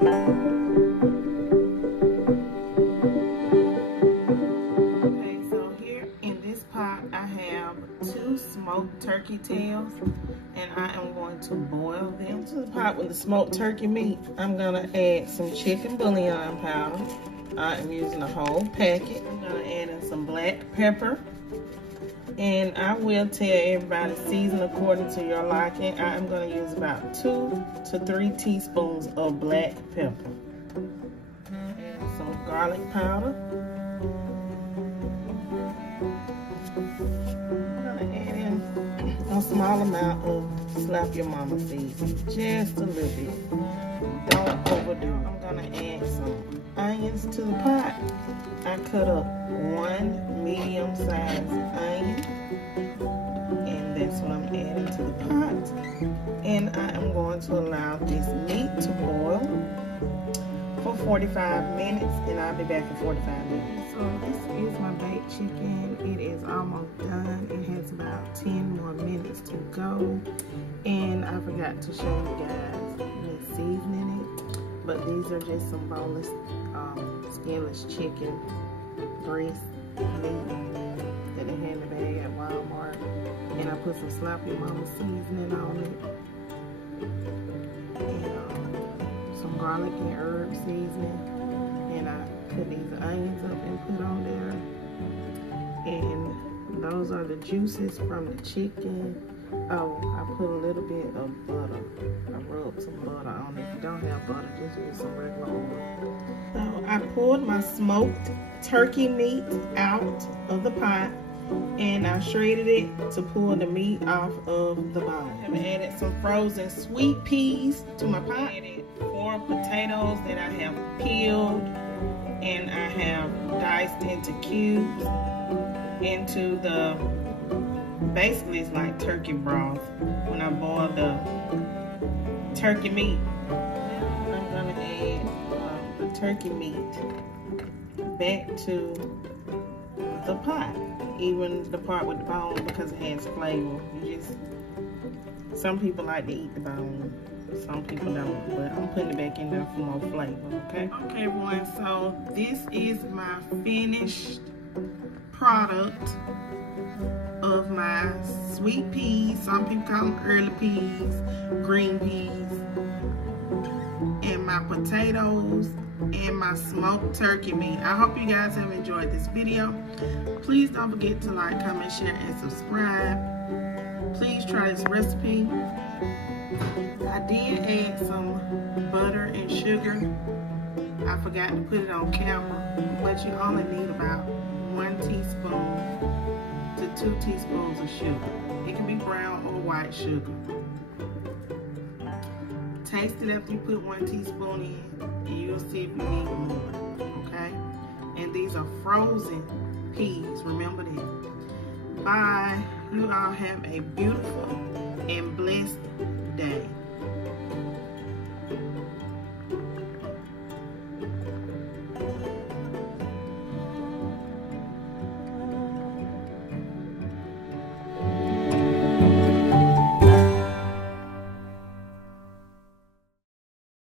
So here in this pot I have 2 smoked turkey tails, and I am going to boil them. To the pot with the smoked turkey meat, I'm gonna add some chicken bouillon powder. I am using a whole packet. I'm gonna add in some black pepper. And I will tell everybody, season according to your liking. I am going to use about 2 to 3 teaspoons of black pepper. And some garlic powder. I'm going to add in a small amount of Slap Your Mama seasoning, just a little bit. Don't overdo it. I'm going to add some onions to the pot. I cut up 1 medium-sized onion, and that's what I'm adding to the pot. And I am going to allow this meat to boil for 45 minutes, and I'll be back in 45 minutes. So this is my baked chicken. It is almost done. It has about 10 more minutes to go, and I forgot to show you guys the seasoning it. But these are just some boneless, skinless chicken breast meat that they had in the bag at Walmart. And I put some Slap Your Mama seasoning on it. And some garlic and herb seasoning. And I cut these onions up and put on there. And those are the juices from the chicken. Oh, I put a little bit of butter. I rubbed some butter on it. If you don't have butter, just use some regular oil. So I pulled my smoked turkey meat out of the pot, and I shredded it to pull the meat off of the bone. I have added some frozen sweet peas to my pot. I added 4 potatoes that I have peeled, and I have diced into cubes into the, basically it's like turkey broth when I boil the turkey meat. I'm gonna add the turkey meat back to the pot, even the part with the bone, because it has flavor. Some people like to eat the bone, some people don't, but I'm putting it back in there for more flavor, okay? Okay everyone, so this is my finished product of my sweet peas. Some people call them early peas, green peas, and my potatoes, and my smoked turkey meat. I hope you guys have enjoyed this video. Please don't forget to like, comment, share, and subscribe. Please try this recipe. I did add some butter and sugar. I forgot to put it on camera, but you only need about 1 teaspoon to 2 teaspoons of sugar. It can be brown or white sugar. Taste it after you put 1 teaspoon in, and you'll see if you need more, okay? And these are frozen peas, remember that. Bye. You all have a beautiful and blessed day.